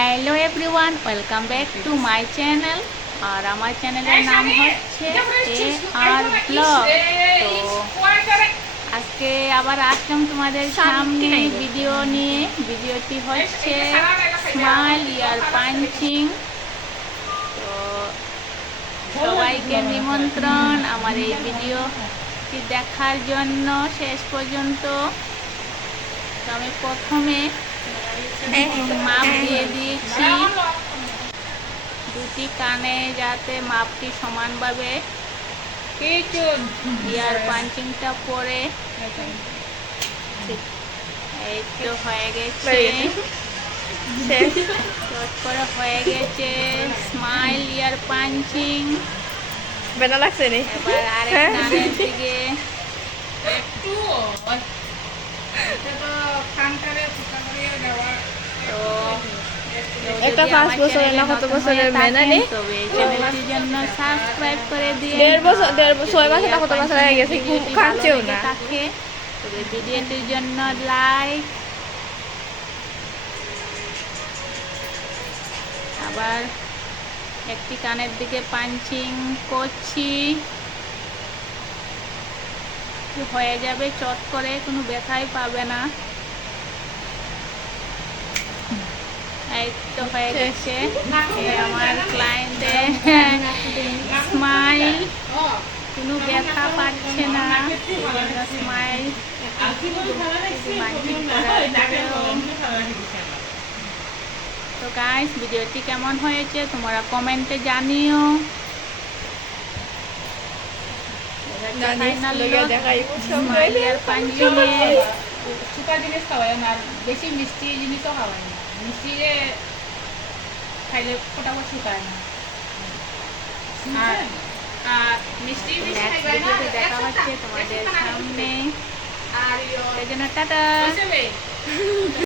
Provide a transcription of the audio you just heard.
Hello everyone welcome back to my channel আর আমার চ্যানেলের নাম হচ্ছে এ আর ব্লগ তো আজকে আবার আসলাম তোমাদের সামনে ভিডিও নিয়ে। ভিডিওটি হচ্ছে স্মাইল ইয়ার পাঞ্চিং তো সবাইকে নিমন্ত্রণ আমার এই ভিডিওটি দেখার জন্য শেষ পর্যন্ত। তো আমি প্রথমে মাপ দিয়ে দিয়েছি। দুটি কানে যাতে মাপটি সমানভাবে ইয়ার পাঞ্চিংটা পরে। এই তো হয়ে গেছে। চট করে হয়ে গেছে। স্মাইল ইয়ার পাঞ্চিং। বেনা লাগছে নি এবার আরেক হ্যাঁ। কানের দিকে। তো একটা পাঁচ বছরের না কত বছরের মেয়ে না থাকেন, রে? তবে এই চ্যানেলটির জন্য সাবস্ক্রাইব করে দিয়ে দেড় বছর দেড় বছর ছয় মাসে না কত মাস হয়ে গেছে না। ভিডিওটির জন্য লাইক আবার একটি কানের দিকে পাঞ্চিং করছি। হয়ে যাবে চট করে কোনো ব্যথাই পাবে না। তো হয়ে গেছে। আমার ক্লায়েন্টের স্মাইল কোনো ব্যথা পাচ্ছে না। স্মাইল তো গাইস ভিডিওটি কেমন হয়েছে তোমরা কমেন্টে জানিও। ফাইনাল দেখাই স্মাইলের পাঞ্চিংয়ে জিনিস খাওয়াই না আর বেশি মিষ্টি জিনিসও খাওয়াই না। মিষ্টি খাইলে ফটাফট শুকায় না। আর আর মিষ্টি বেশি খাইবে না দেখা হচ্ছে তোমাদের সামনে। আর জন্য টাটা।